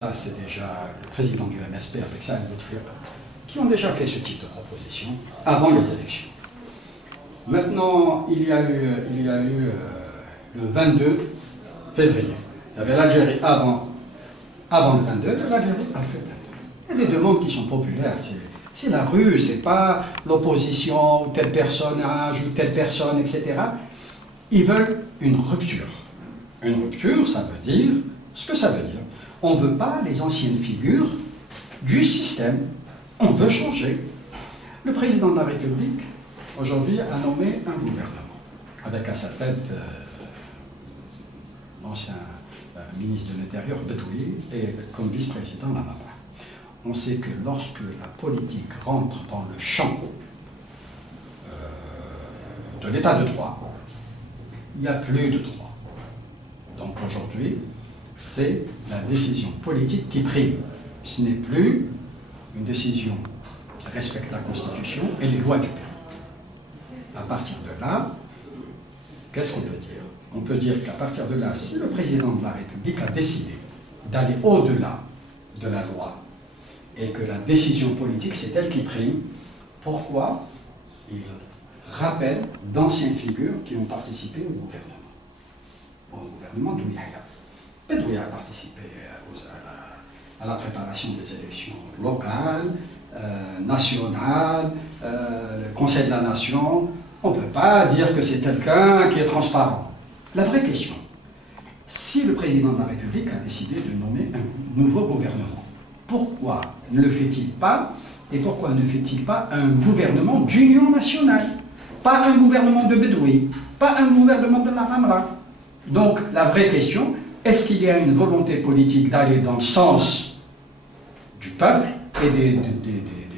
Ça, c'est déjà le président du MSP avec ça, qui ont déjà fait ce type de proposition avant les élections. Maintenant, il y a eu le 22 février. Il y avait l'Algérie avant le 22 et l'Algérie après le 22. Il y a des demandes qui sont populaires. C'est la rue, c'est pas l'opposition, ou tel personnage, ou telle personne, etc. Ils veulent une rupture. Une rupture, ça veut dire ce que ça veut dire. On ne veut pas les anciennes figures du système. On veut changer. Le président de la République, aujourd'hui, a nommé un gouvernement, avec à sa tête l'ancien ministre de l'Intérieur, Bedoui, et comme vice-président, Lamaba. On sait que lorsque la politique rentre dans le champ de l'état de droit, il n'y a plus de droit. Donc aujourd'hui, c'est la décision politique qui prime. Ce n'est plus une décision qui respecte la Constitution et les lois du pays. À partir de là, qu'est-ce qu'on peut dire? On peut dire qu'à partir de là, si le président de la République a décidé d'aller au-delà de la loi et que la décision politique, c'est elle qui prime, pourquoi il rappelle d'anciennes figures qui ont participé au gouvernement d'Ouyahia. Bedoui a participé à la préparation des élections locales, nationales, le Conseil de la Nation. On ne peut pas dire que c'est quelqu'un qui est transparent. La vraie question, si le président de la République a décidé de nommer un nouveau gouvernement, pourquoi ne le fait-il pas et pourquoi ne fait-il pas un gouvernement d'union nationale? Pas un gouvernement de Bedoui, pas un gouvernement de la Hamra. Donc la vraie question, est-ce qu'il y a une volonté politique d'aller dans le sens du peuple et des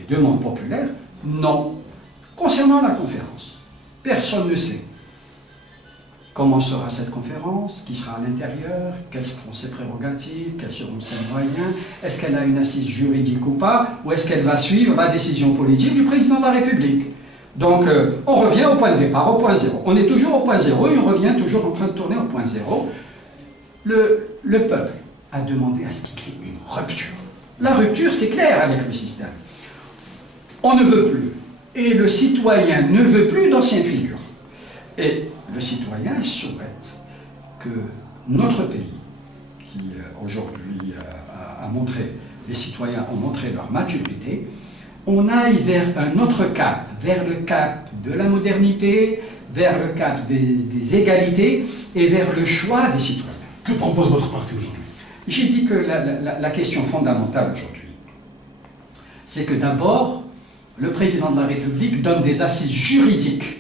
demandes populaires? Non. Concernant la conférence, personne ne sait comment sera cette conférence, qui sera à l'intérieur, quelles seront ses prérogatives, quels seront ses moyens, est-ce qu'elle a une assise juridique ou pas, ou est-ce qu'elle va suivre la décision politique du président de la République? Donc on revient au point de départ, au point zéro. On est toujours au point zéro et on revient toujours en train de tourner au point zéro. Le peuple a demandé à ce qu'il y ait une rupture. La rupture, c'est clair avec le système. On ne veut plus. Et le citoyen ne veut plus d'anciennes figures. Et le citoyen souhaite que notre pays, qui aujourd'hui a montré, les citoyens ont montré leur maturité, on aille vers un autre cap, vers le cap de la modernité, vers le cap des égalités et vers le choix des citoyens. Que propose votre parti aujourd'hui? J'ai dit que la question fondamentale aujourd'hui, c'est que d'abord, le président de la République donne des assises juridiques,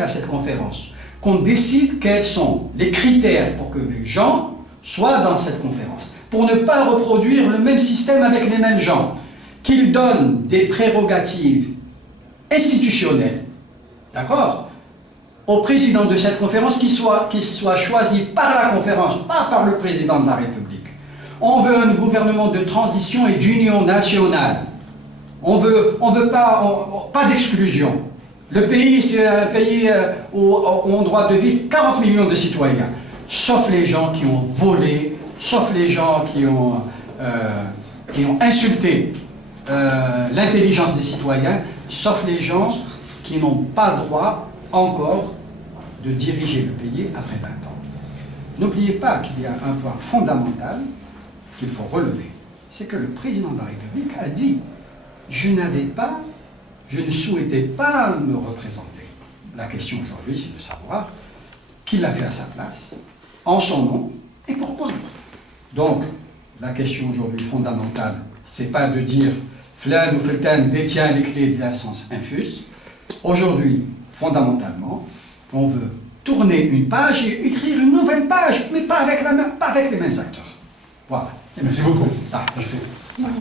à cette conférence, qu'on décide quels sont les critères pour que les gens soient dans cette conférence, pour ne pas reproduire le même système avec les mêmes gens, qu'il donne des prérogatives institutionnelles, d'accord, au président de cette conférence qui soit choisi par la conférence, pas par le président de la République. On veut un gouvernement de transition et d'union nationale. On veut pas d'exclusion. Le pays, c'est un pays où ont droit de vivre 40 millions de citoyens, sauf les gens qui ont volé, sauf les gens qui ont insulté l'intelligence des citoyens, sauf les gens qui n'ont pas droit encore de diriger le pays après 20 ans. N'oubliez pas qu'il y a un point fondamental qu'il faut relever, c'est que le président de la République a dit « je ne souhaitais pas me représenter ». La question aujourd'hui, c'est de savoir qui l'a fait à sa place, en son nom, et pourquoi. Donc, la question aujourd'hui fondamentale, c'est pas de dire « Flan ou Feltan détient les clés de l'essence infuse ». Aujourd'hui, fondamentalement, on veut tourner une page et écrire une nouvelle page, mais pas avec les mêmes acteurs. Voilà. Merci beaucoup. Ça. Merci.